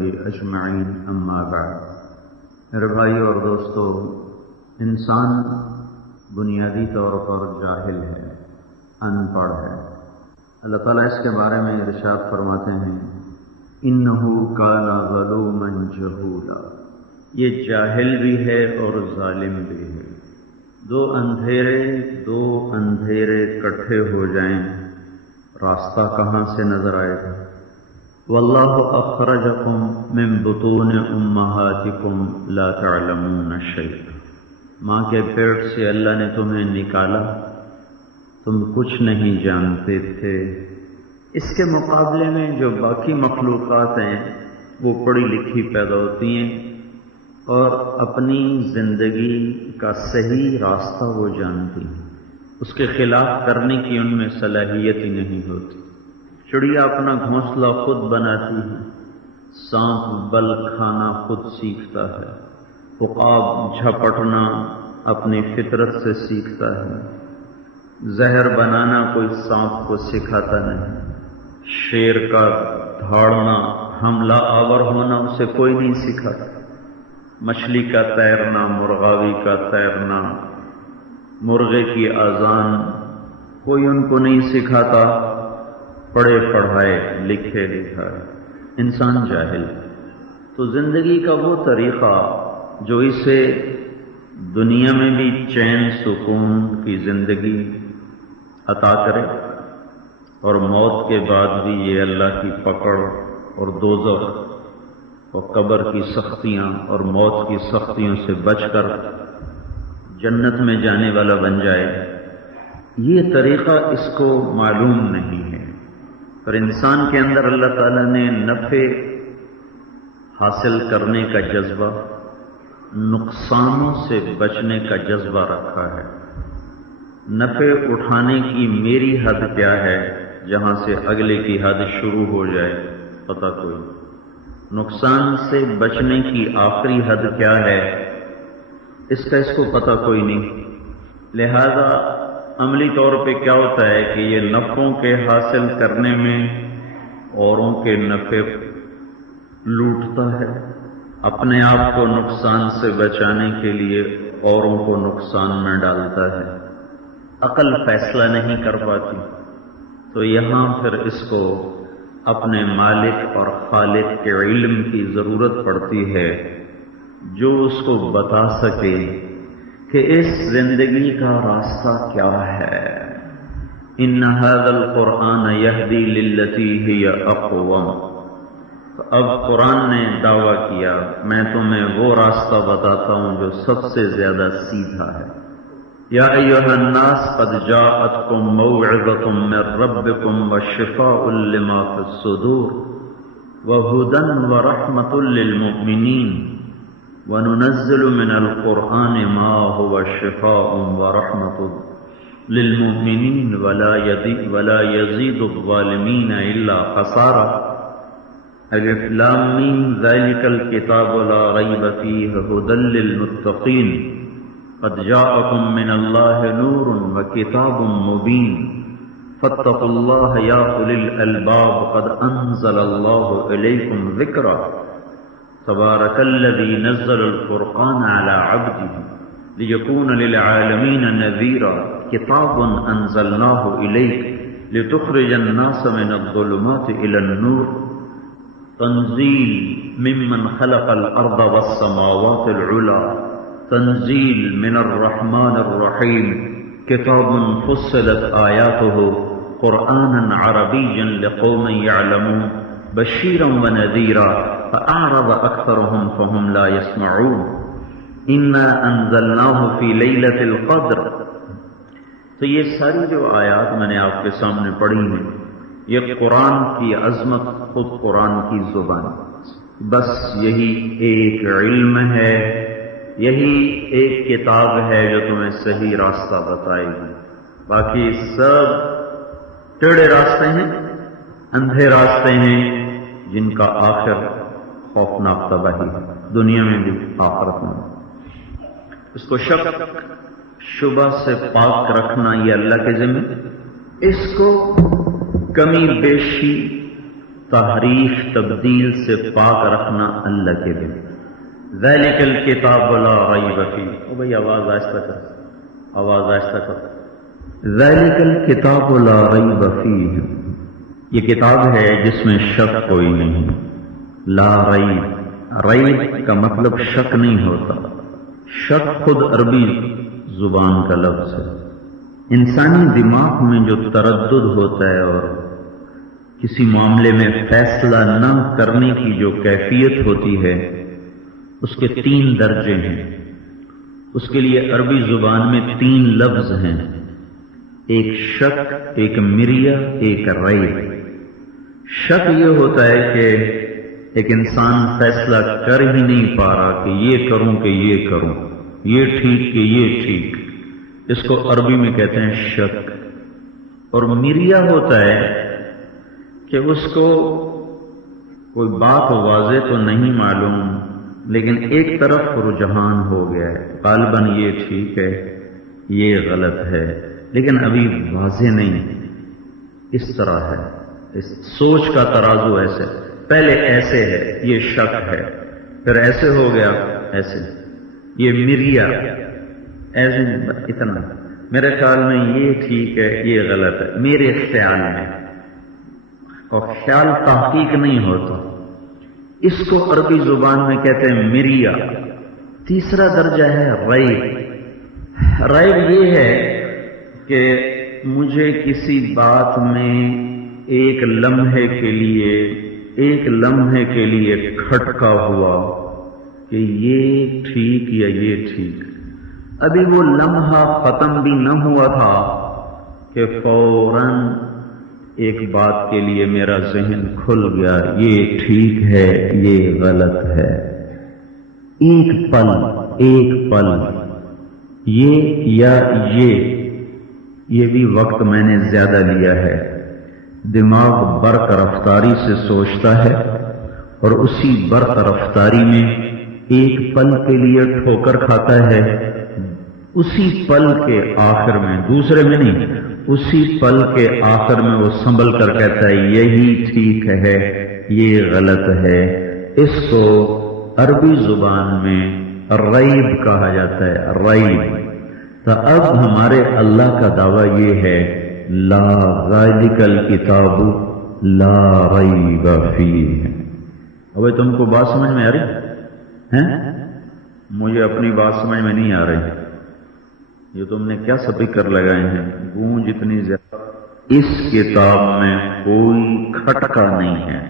اجمعین اما بعد۔ میرے بھائیو اور دوستو، انسان بنیادی طور پر جاہل ہے، ان پڑھ ہے۔ اللہ تعالیٰ اس کے بارے میں ارشاد فرماتے ہیں انہ کان ظلوما جہولا، یہ جاہل بھی ہے اور ظالم بھی ہے۔ دو اندھیرے اکٹھے ہو جائیں، راستہ کہاں سے نظر آئے گا؟ واللہ اخرجکم من بطون امہاتکم لا تعلمون شیئا، ماں کے پیٹ سے اللہ نے تمہیں نکالا، تم کچھ نہیں جانتے تھے۔ اس کے مقابلے میں جو باقی مخلوقات ہیں وہ پڑھی لکھی پیدا ہوتی ہیں اور اپنی زندگی کا صحیح راستہ وہ جانتی ہیں، اس کے خلاف کرنے کی ان میں صلاحیت ہی نہیں ہوتی۔ چڑیا اپنا گھونسلہ خود بناتی ہے، سانپ بل کھانا خود سیکھتا ہے، عقاب جھپٹنا اپنی فطرت سے سیکھتا ہے، زہر بنانا کوئی سانپ کو سکھاتا نہیں، شیر کا دھاڑنا، حملہ آور ہونا اسے کوئی نہیں سکھاتا، مچھلی کا تیرنا، مرغاوی کا تیرنا، مرغے کی اذان کوئی ان کو نہیں سکھاتا، پڑھے پڑھائے لکھے لکھائے۔ انسان جاہل، تو زندگی کا وہ طریقہ جو اسے دنیا میں بھی چین سکون کی زندگی عطا کرے اور موت کے بعد بھی یہ اللہ کی پکڑ اور دوزخ اور قبر کی سختیاں اور موت کی سختیوں سے بچ کر جنت میں جانے والا بن جائے، یہ طریقہ اس کو معلوم نہیں ہے۔ اور انسان کے اندر اللہ تعالیٰ نے نفع حاصل کرنے کا جذبہ، نقصانوں سے بچنے کا جذبہ رکھا ہے۔ نفع اٹھانے کی میری حد کیا ہے، جہاں سے اگلے کی حد شروع ہو جائے پتہ کوئی، نقصان سے بچنے کی آخری حد کیا ہے اس کو پتہ کوئی نہیں۔ لہذا عملی طور پہ کیا ہوتا ہے کہ یہ نفعوں کے حاصل کرنے میں اوروں کے نفع لوٹتا ہے، اپنے آپ کو نقصان سے بچانے کے لیے اوروں کو نقصان میں ڈالتا ہے، عقل فیصلہ نہیں کر پاتی۔ تو یہاں پھر اس کو اپنے مالک اور خالق کے علم کی ضرورت پڑتی ہے، جو اس کو بتا سکے کہ اس زندگی کا راستہ کیا ہے۔ ان ھذا القرآن یہدی للتی ہی اقوم، تو اب قرآن نے دعویٰ کیا میں تمہیں وہ راستہ بتاتا ہوں جو سب سے زیادہ سیدھا ہے۔ یا ایھا الناس قد جاءتکم موعظۃ من ربکم وشفاء لما فی الصدور وہدی ورحمۃ للمؤمنین وَنُنَزِّلُ مِنَ الْقُرْآنِ مَا هُوَ شِفَاءٌ وَرَحْمَةٌ لِلْمُؤْمِنِينَ وَلَا يَزِيدُ الظَّالِمِينَ إِلَّا خَسَارًا۔ الف لام میم ذَلِكَ الْكِتَابُ لَا رَيْبَ فِيهِ هُدًى لِلْمُتَّقِينَ قَدْ جَاءَكُم مِّنَ اللَّهِ نُورٌ وَكِتَابٌ مُّبِينٌ فَاتَّقُوا اللَّهَ يَا أُولِي الْأَلْبَابِ قَدْ أَنزَلَ اللَّهُ إِلَيْكُمْ ذِكْرًا تبارک الذی نزل الفرقان علی عبده لیکون للعالمین نذیرا کتاب انزلناه الیک لتخرج الناس من الظلمات الى النور تنزیل ممن خلق الارض والسماوات العلی تنزیل من الرحمن الرحیم کتاب فصلت آیاته قرآنا عربیا لقوم یعلمون بشیرا ونذیرا فأعرض أكثرهم فهم لا يسمعون إنا أنزلناه في ليلة القدر۔ تو یہ ساری جو آیات میں نے آپ کے سامنے پڑھی ہیں، یہ قرآن کی عظمت خود قرآن کی زبان، بس یہی ایک علم ہے، یہی ایک کتاب ہے جو تمہیں صحیح راستہ بتائے گی، باقی سب ٹیڑھے راستے ہیں، اندھے راستے ہیں جن کا آخر خوفناک تباہی ہے، دنیا میں بھی آخرت میں۔ اس کو شک شبہ سے پاک رکھنا یہ اللہ کے ذمہ، اس کو کمی بیشی تحریف تبدیل سے پاک رکھنا اللہ کے دل. ذالک الکتاب لا ریب فیہ. او بھئی آواز آہستہ کر، آواز آہستہ کر. ذالک الکتاب لا ریب فیہ، یہ کتاب ہے جس میں شک کوئی نہیں. لا ریب، ریب کا مطلب شک نہیں ہوتا. شک خود عربی زبان کا لفظ ہے. انسانی دماغ میں جو تردد ہوتا ہے اور کسی معاملے میں فیصلہ نہ کرنے کی جو کیفیت ہوتی ہے، اس کے 3 درجے ہیں. اس کے لیے عربی زبان میں 3 لفظ ہیں، ایک شک، ایک مریہ، ایک ریب. شک یہ ہوتا ہے کہ ایک انسان فیصلہ کر ہی نہیں پا رہا کہ یہ کروں کہ یہ کروں، یہ ٹھیک کہ یہ ٹھیک. اس کو عربی میں کہتے ہیں شک. اور مریہ ہوتا ہے کہ اس کو کوئی بات واضح تو نہیں معلوم، لیکن ایک طرف رجحان ہو گیا ہے، غالباً یہ ٹھیک ہے یہ غلط ہے، لیکن ابھی واضح نہیں. اس طرح ہے، اس سوچ کا ترازو ایسے، پہلے ایسے ہے یہ شک ہے، پھر ایسے ہو گیا ایسے. یہ مریہ ایسے اتنا، میرے خیال میں یہ ٹھیک ہے یہ غلط ہے، میرے خیال میں. اور خیال تحقیق نہیں ہوتا. اس کو عربی زبان میں کہتے ہیں مریہ. تیسرا درجہ ہے ریب. ریب یہ ہے کہ مجھے کسی بات میں ایک لمحے کے لیے کھٹکا ہوا کہ یہ ٹھیک یا یہ ٹھیک. ابھی وہ لمحہ ختم بھی نہ ہوا تھا کہ فوراً ایک بات کے لیے میرا ذہن کھل گیا، یہ ٹھیک ہے یہ غلط ہے. ایک پل یہ یا یہ بھی وقت میں نے زیادہ لیا ہے. دماغ برق رفتاری سے سوچتا ہے اور اسی برق رفتاری میں ایک پل کے لیے ٹھوکر کھاتا ہے. اسی پل کے آخر میں، دوسرے میں نہیں، اسی پل کے آخر میں وہ سنبھل کر کہتا ہے یہی ٹھیک ہے یہ غلط ہے. اس کو عربی زبان میں ریب کہا جاتا ہے، ریب. تو اب ہمارے اللہ کا دعویٰ یہ ہے لا ذالک الکتاب لا ریب فیہ. اب تم کو بات سمجھ میں آ رہی ہے؟ مجھے اپنی بات سمجھ میں نہیں آ رہی. یہ تم نے کیا سپیکر لگائے ہیں، گونج اتنی زیادہ. اس کتاب میں کوئی کھٹکا نہیں ہے،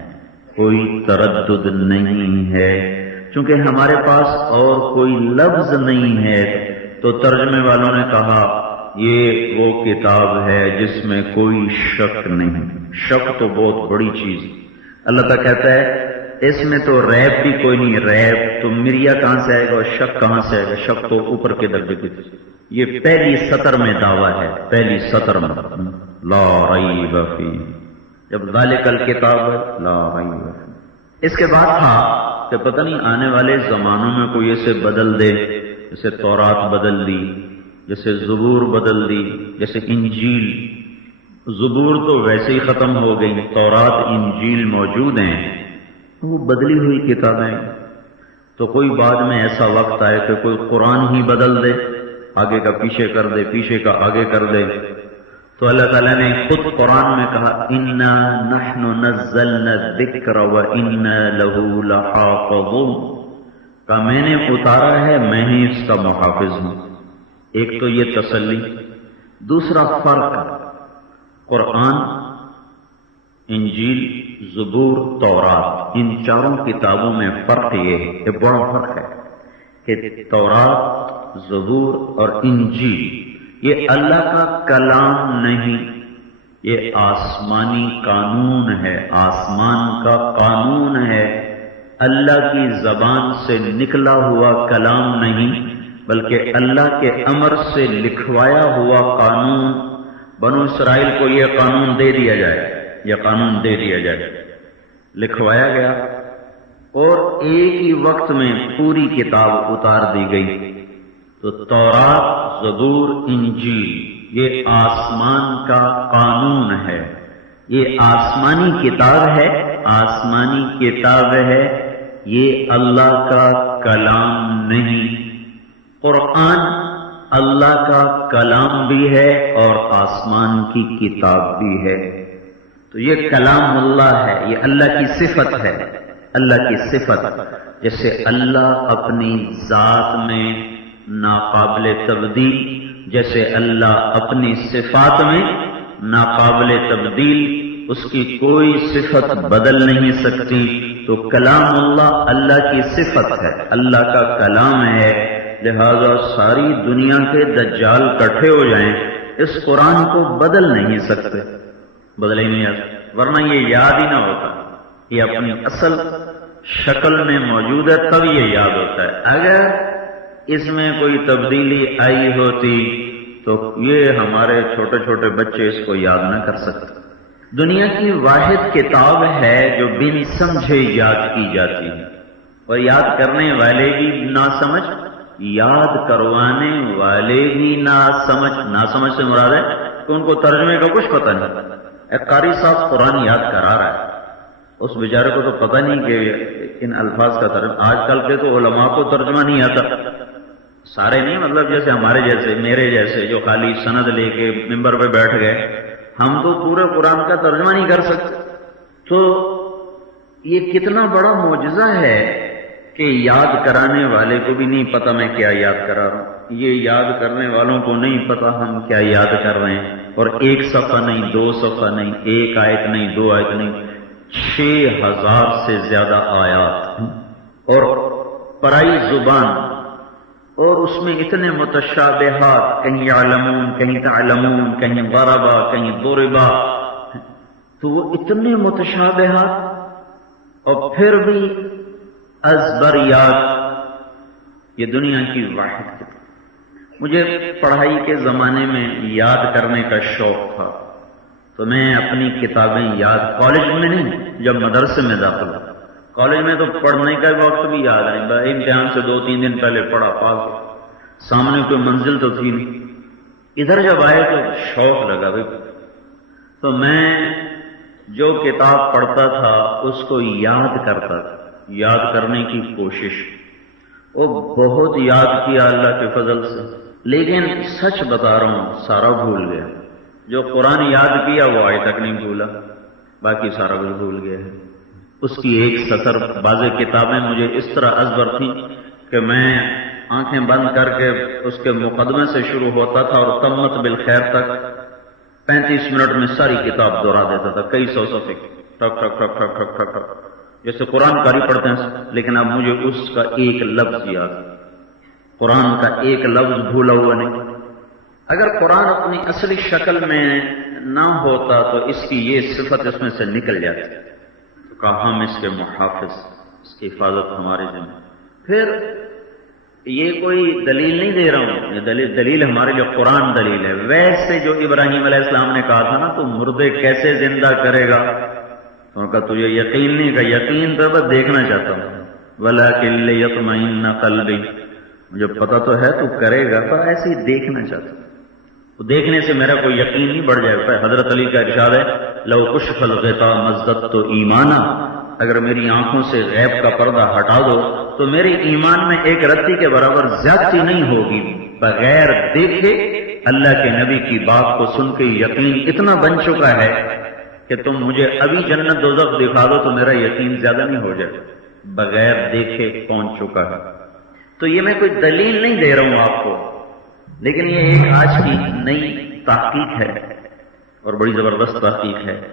کوئی تردد نہیں ہے. چونکہ ہمارے پاس اور کوئی لفظ نہیں ہے تو ترجمے والوں نے کہا یہ وہ کتاب ہے جس میں کوئی شک نہیں. شک تو بہت بڑی چیز. اللہ تعالیٰ کہتا ہے اس میں تو ریب بھی کوئی نہیں. ریب تو مریہ کہاں سے آئے گا اور شک کہاں سے آئے گا؟ شک تو اوپر کے درجے کی. یہ پہلی سطر میں دعویٰ ہے، پہلی سطر میں لا ریب فیہ. جب ذالک الکتاب لا ریب فیہ. اس کے بعد تھا کہ پتہ نہیں آنے والے زمانوں میں کوئی اسے بدل دے، جیسے تورات بدل دی، جیسے زبور بدل دی، جیسے انجیل. زبور تو ویسے ہی ختم ہو گئی، تورات انجیل موجود ہیں، وہ بدلی ہوئی کتابیں. تو کوئی بعد میں ایسا وقت آئے کہ کوئی قرآن ہی بدل دے، آگے کا پیچھے کر دے، پیچھے کا آگے کر دے. تو اللہ تعالیٰ نے خود قرآن میں کہا انا نحن نزلنا الذکر وانا لہ لحافظون. کہ میں نے اتارا ہے، میں ہی اس کا محافظ ہوں. ایک تو یہ تسلی. دوسرا فرق، قرآن، انجیل، زبور، تورات، ان چاروں کتابوں میں فرق یہ ہے، یہ بڑا فرق ہے کہ تورات، زبور اور انجیل یہ اللہ کا کلام نہیں، یہ آسمانی قانون ہے، آسمان کا قانون ہے. اللہ کی زبان سے نکلا ہوا کلام نہیں، بلکہ اللہ کے امر سے لکھوایا ہوا قانون. بنو اسرائیل کو یہ قانون دے دیا جائے، یہ قانون دے دیا جائے، لکھوایا گیا اور ایک ہی وقت میں پوری کتاب اتار دی گئی. تو تورات، زبور، انجیل یہ آسمان کا قانون ہے، یہ آسمانی کتاب ہے، آسمانی کتاب ہے، یہ اللہ کا کلام نہیں۔ قرآن اللہ کا کلام بھی ہے اور آسمان کی کتاب بھی ہے، تو یہ کلام اللہ ہے، یہ اللہ کی صفت ہے، اللہ کی صفت۔ جیسے اللہ اپنی ذات میں ناقابل تبدیل، جیسے اللہ اپنی صفات میں ناقابل تبدیل، اس کی کوئی صفت بدل نہیں سکتی، تو کلام اللہ اللہ کی صفت ہے، اللہ کا کلام ہے۔ لہذا ساری دنیا کے دجال کٹھے ہو جائیں، اس قرآن کو بدل نہیں سکتے، بدل ہی نہیں آ سکتے، ورنہ یہ یاد ہی نہ ہوتا، یہ اپنی اصل شکل میں موجود ہے تب یہ یاد ہوتا ہے۔ اگر اس میں کوئی تبدیلی آئی ہوتی تو یہ ہمارے چھوٹے چھوٹے بچے اس کو یاد نہ کر سکتے۔ دنیا کی واحد کتاب ہے جو بن سمجھے یاد کی جاتی ہے، اور یاد کرنے والے بھی نہ سمجھ، یاد کروانے والے بھی نہ سمجھ سے مراد ہے کہ ان کو ترجمے کا کچھ پتہ نہیں۔ ایک قاری صاحب قرآن یاد کرا رہا ہے، اس بیچارے کو تو پتہ نہیں کہ ان الفاظ کا ترجمہ، آج کل کے تو علماء کو ترجمہ نہیں آتا، سارے نہیں، مطلب جیسے ہمارے جیسے میرے جیسے جو خالی سند لے کے ممبر پہ بیٹھ گئے، ہم تو پورے قرآن کا ترجمہ نہیں کر سکتے۔ تو یہ کتنا بڑا معجزہ ہے کہ یاد کرانے والے کو بھی نہیں پتہ میں کیا یاد کرا رہا ہوں، یہ یاد کرنے والوں کو نہیں پتہ ہم کیا یاد کر رہے ہیں، اور ایک صفحہ نہیں، دو صفحہ نہیں، ایک آیت نہیں، دو آیت نہیں، 6000 سے زیادہ آیات، اور پرائی زبان، اور اس میں اتنے متشابہات، کہیں یعلمون، کہیں تعلمون، کہیں ضربا، کہیں ضربا، تو وہ اتنے متشابہات، اور پھر بھی ازبر یاد، یہ دنیا کی واحد کتاب۔ مجھے پڑھائی کے زمانے میں یاد کرنے کا شوق تھا، تو میں اپنی کتابیں یاد، کالج میں نہیں، جب مدرسے میں داخل ہوا، کالج میں تو پڑھنے کا وقت بھی یاد نہیں، امتحان سے 2-3 دن پہلے پڑھا، پاس، سامنے کوئی منزل تو تھی نہیں۔ ادھر جب آئے تو شوق لگا بھائی، تو میں جو کتاب پڑھتا تھا اس کو یاد کرتا تھا، یاد کرنے کی کوشش، وہ بہت یاد کیا اللہ کے فضل سے، لیکن سچ بتا رہا ہوں سارا بھول گیا۔ جو قرآن یاد کیا وہ آج تک نہیں بھولا، باقی سارا کچھ بھول گیا ہے۔ اس کی ایک سطر، بعض کتابیں مجھے اس طرح ازبر تھیں کہ میں آنکھیں بند کر کے اس کے مقدمے سے شروع ہوتا تھا اور تمت بالخیر تک 35 منٹ میں ساری کتاب دہرا دیتا تھا، کئی سو صفحے، ٹک ٹک ٹک ٹک ٹک ٹک ٹک، جیسے قرآن قاری پڑھتے ہیں، لیکن اب مجھے اس کا ایک لفظ یاد، قرآن کا ایک لفظ بھولا ہوا نہیں۔ اگر قرآن اپنی اصلی شکل میں نہ ہوتا تو اس کی یہ صفت اس میں سے نکل جاتی، تو کہا ہم اس کے محافظ، اس کی حفاظت ہمارے ذمہ۔ پھر یہ کوئی دلیل نہیں دے رہا ہوں، یہ دلیل ہمارے لیے قرآن دلیل ہے۔ ویسے جو ابراہیم علیہ السلام نے کہا تھا نا تو مردے کیسے زندہ کرے گا، تو انہوں نے کہا تجھے یقین نہیں، کا یقین تو بس دیکھنا چاہتا ہوں، وَلَٰكِن لِّيَطْمَئِنَّ قَلْبِي، مجھے پتا تو ہے تو کرے گا، پر ایسے ہی دیکھنا چاہتا ہوں، تو دیکھنے سے میرا کوئی یقین نہیں بڑھ جائے گا۔ حضرت علی کا ارشاد ہے لو کشف الغطاء مزددت ایمانا، اگر میری آنکھوں سے غیب کا پردہ ہٹا دو تو میرے ایمان میں ایک رتی کے برابر زیادتی نہیں ہوگی۔ بغیر دیکھے اللہ کے نبی کی بات کو سن کے یقین اتنا بن چکا ہے کہ تم مجھے ابھی جنت دوزخ دکھا دو تو میرا یقین زیادہ نہیں ہو جائے، بغیر دیکھے پہنچ چکا ہے۔ تو یہ میں کوئی دلیل نہیں دے رہا ہوں آپ کو، لیکن یہ ایک آج کی نئی تحقیق ہے اور بڑی زبردست تحقیق ہے۔